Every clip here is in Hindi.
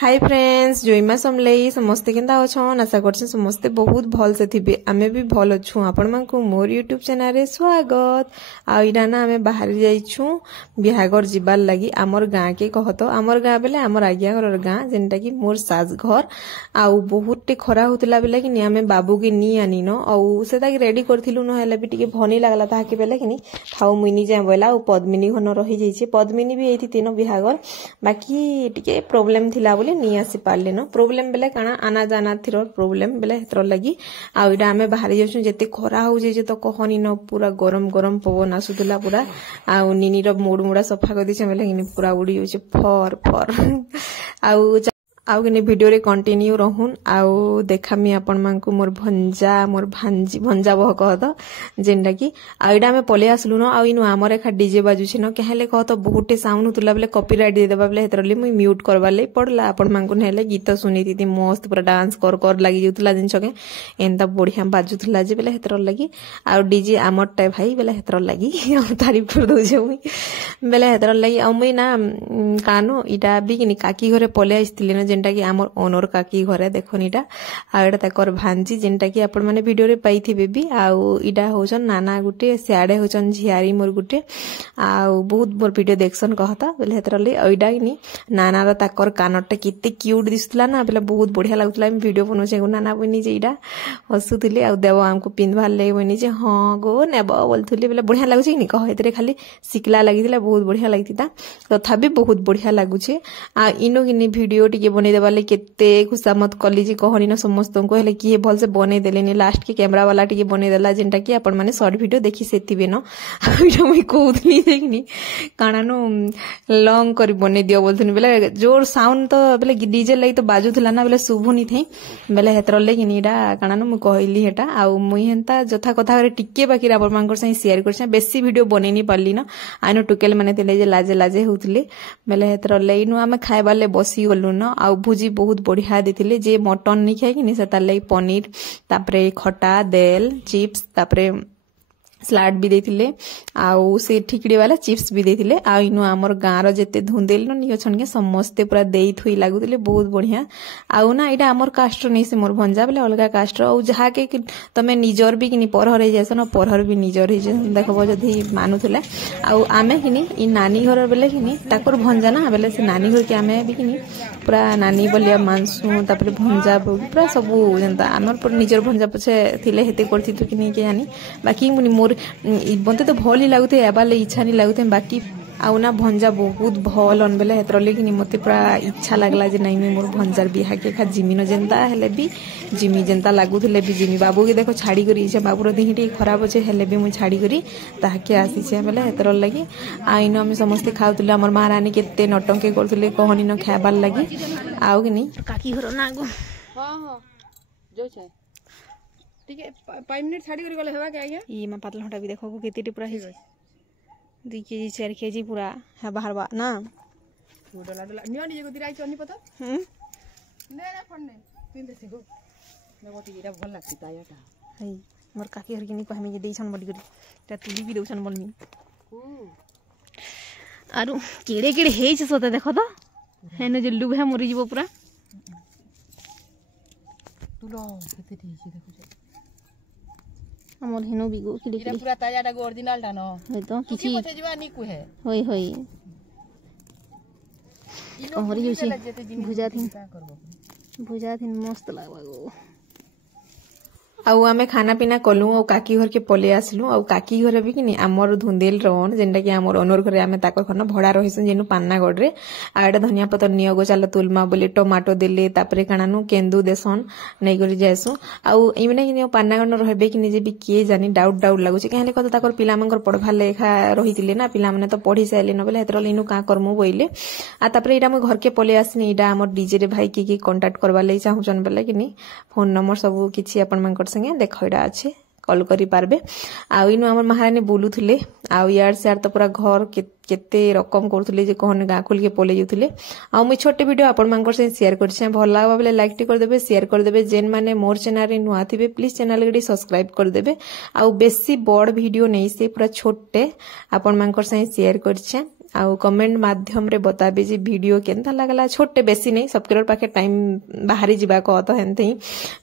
हाय फ्रेंड्स जोईमा समलई समस्ते केंदा अछन आशा करछन समस्ते बहुत भल से थिबे आमे भी भल अछु आपण मानकु मोर यूट्यूब चैनल रे स्वागत आ इडा ना आमे बाहर जाइछु बिहागर जिबार लागि हमर गां के कहतो हमर गां बेले हमर आज्ञा घर गां जेनटा कि मोर सास घर आ बहुत टे खरा होतला बेले कि आमे बाबू के नी आनिनो आ सेता कि रेडी करथिलु न हेले भी टिके भनी लागला ता के बेले कि थाउ मुइनी जे बोला ओ पद्मिनी घन रही जाइछे पद्मिनी भी एथि तीनो बिहागर बाकी टिके प्रॉब्लम थिला नहीं आसी पारे न प्रोब्लेम बेले काना आना जाना थिर प्रोब्लेम बेले हेतर लगी आइडा आमे बाहर जाउछु जेते खरा हो जे तो कहनी न पूरा गरम गरम पवन आसुतला पूरा आ निनी रो मोड मुडा सफा कर दिसे बेले कि पूरा उड़ी जाउछ फर फर आउ कि वीडियो रे कंटिन्यू रहून आउ देखामी आपण मानकु मोर भांजी भंजा बह कहत जेनटा कि आइडा में पले आसलु न आ इनु हमर एखा डीजे बाजू छ न कहले कहत बहुते साउंड होतला बेले कॉपीराइट दे देबा बेले हेतरली मुई म्यूट करबा ले पड़ला आपण मानकु नेले गीत सुनी थी मस्त पूरा डांस कर कर लागि जुतला जिन छके एंता बढ़िया बाजुतला जे बेले हेतर लगी आ डीजे हमर टाइ भाई बेले हेतर लगी तारीफ कर दउ जे मुई बेले हेतर लगी आ मुई ना कानो इटा भी कि काकी घरे पले आइस्तिले न जेनटा कि हमर ओनर काकी घरे देखोनीटा आ एटा तकर भांजी जेनटा कि आपण माने वीडियो रे पाइथिबे भी आ इडा होचन नाना गुटे सियाडे होचन झियारी मोर गुटे आ बहुत मोर वीडियो देखसन कहता बेले हेतरले ओइडा कि नाना रो तकर कानटे किते क्यूट दिसतला ना बेले बहुत बढ़िया लागतला हम वीडियो बनोचे नाना बनी जे इडा हसुतले आ देव हमको पिनवा ले बनी जे हां गो नेबो बोलथुले बेले बढ़िया लागुचे नि कह हेतरे खाली सिकला लागितला बहुत बढ़िया लागिता तथापि बहुत बढ़िया लागुचे आ इनो किनी वीडियो टिके बनै देबा केते खुशामत कली जी कहनी न समस्त को हेले कि भल से बनै देलेनी लास्ट के कैमरा वाला टिके बनै देला जेनटा कि आपण माने शॉर्ट वीडियो देखि सेतिबे न वीडियो मुई कोउथली देखनी काना नो लॉन्ग करी बनै दियो बोलथुनी बेले जोर साउंड तो बेले डीजे लई तो बाजुथला ना बेले शुभुनी थई बेले हेतर ले किनीडा काना नो मुई कहली हेटा आ मुई हेंता जथा कथा रे टिके बाकी आपण मानकर सही शेयर करछा बेसी वीडियो बनैनी पारली न आइनो टुकेल माने तेले जे लाजे लाजे होतले बेले हेतर ले इनु आमे खाइबा ले बसी गलु न आ भुजी बहुत बढ़िया देथिले जे मटन नहीं खाए कि सेता लई पनीर तापरे खटा देल चिप्स तापरे सलाड भी देथिले आउ से ठिकड़ी वाला चिप्स भी देथिले आ इनु हमर गां रो जेते धुंदेल न नियो छन के समस्ते पूरा देई थुई लागुतिले बहुत बढ़िया आउ ना इडा हमर कास्ट नहीं से मोर भंजा बेले अलगा कास्ट रो जहा के तमे निजर भी किनी परहर हे जैसन परहर भी निजर हे देखबो जदी मानुथले आउ आमे किनी इ नानी घर बेले किनी ताकर भंजा ना बेले से नानी घर के आमे भी किनी पूरा नानी बलिया मानसु तापर भंजा पूरा सब जनता हमर पर निजर भंजा पछे थिले हेते करथि तो किनी के जानी बाकी मुनी मोर बनते तो भल ही लगुते एबाले इच्छा नहीं लगुते बाकी आउ ना भंजा बहुत भल अन बेले हेतरले कि मते पूरा इच्छा लागला जे नहीं मोर भंजार बिहा के खा जिमिनो जेंता हेले भी जिमी जेंता लागुथले भी जिमी बाबू के देखो छाड़ी करी छे बाबू रो देही खराब होचे हेले भी मु छाड़ी करी ताके आसी छे बेले हेतर लगी आइन हम समस्त खाउतले हमर महारानी केते नटंके करथले कहनी न खाबार लगी आउ कि नहीं काकी घर ना गो हां हां जो छे ठीक है 5 मिनट छाड़ी करी गले हेबा के आगे ई में पातल हटा भी देखो केते पूरा हे 2 केजी 4 केजी पूरा है बाहर बा ना डला डला नियो निजे को दिराई चनी पता ने ने फोन ने तीन दे सिगो ने मोती एटा भल लागती तायाटा हई मोर काकी हर किनी कहमे जे देछन बडी करी ता तुली भी देछन बोलमी आरु केड़े केड़े हे छ सोता देखो तो हेने जे लुभ है मरि जीवो पूरा तुलो केते देछि देखो हमर हेनो बिगो किले किले पूरा ताजाटा गो ओरिजिनल टा न हे तो किछि पछे जीवा नी को है होई होई हमर जोछि भुजा थिन मस्त लागबा गो आउ आमे खाना पीना कलु और काकी घर के पले आसलु और काकी घर भी कि आमर धुंदेल रन जेनटा कि आमर ओनर घरे आमे ताकर खन भड़ा रहिसन जेनु पान्नागढ़ रे आ एटा धनिया पत्तर नियो गो चाल तुलमा बोले टमाटो देले तापरे कानानु केंदू देसन नै करी जायसु आउ इमने कि पान्नागढ़ रहबे कि जे भी के जानी डाउट लागु छै कहले कत ताकर पिला मंगर पढभा लेखा रहितिले ना पिला माने तो पढी साइले न बेले हेतर लेनु का करमु बोइले आ तापरे इडा म घर के पले आसनी इडा हमर डीजे रे भाई की कांटेक्ट करबा ले चाहुचन बेले कि फोन नंबर सब किछि अपन मंगर संगे देखइडा अच्छे कॉल करी पारबे आ इनु हमर महारानी बोलुथले आ यार से तो पूरा घर केते रकम करथले जे कहन गां खोल के पले जुथले आ मु छोटे वीडियो अपन मानकर से शेयर करछे भल लागबा बेले लाइक टी कर देबे शेयर कर देबे जेन माने मोर चैनल रे नुआ थिबे प्लीज चैनल के सब्सक्राइब कर देबे आ बेसी बड़ वीडियो नै से पूरा छोटे अपन मानकर से शेयर करछे आउ कमेंट माध्यम रे बताबे जे वीडियो केनता लागला छोटे बेसी नहीं सबके पाखे टाइम बाहरी जीवा को तो हेनते ही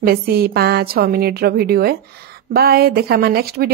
बेसी 5-6 मिनिट रो वीडियो है बाय देखा मा नेक्स्ट वीडियो।